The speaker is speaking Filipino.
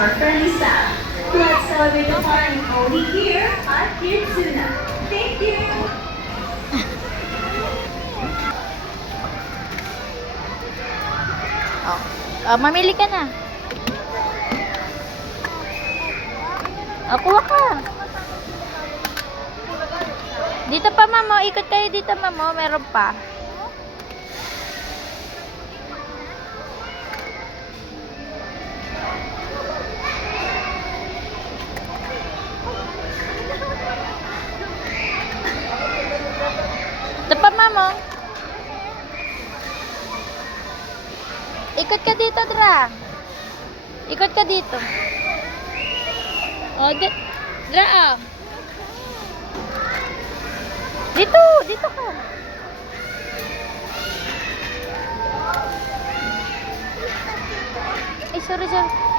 our friendly staff. Let's celebrate the party only here at Kidsuna. Thank you! Mamili ka na. Kuha ka. Dito pa, mamo. Ikot kayo dito, mamo. Meron pa. Ito pa, mamo. Ikot ka dito, Dra. Ikot ka dito. Dra. Dito ka. Sorry.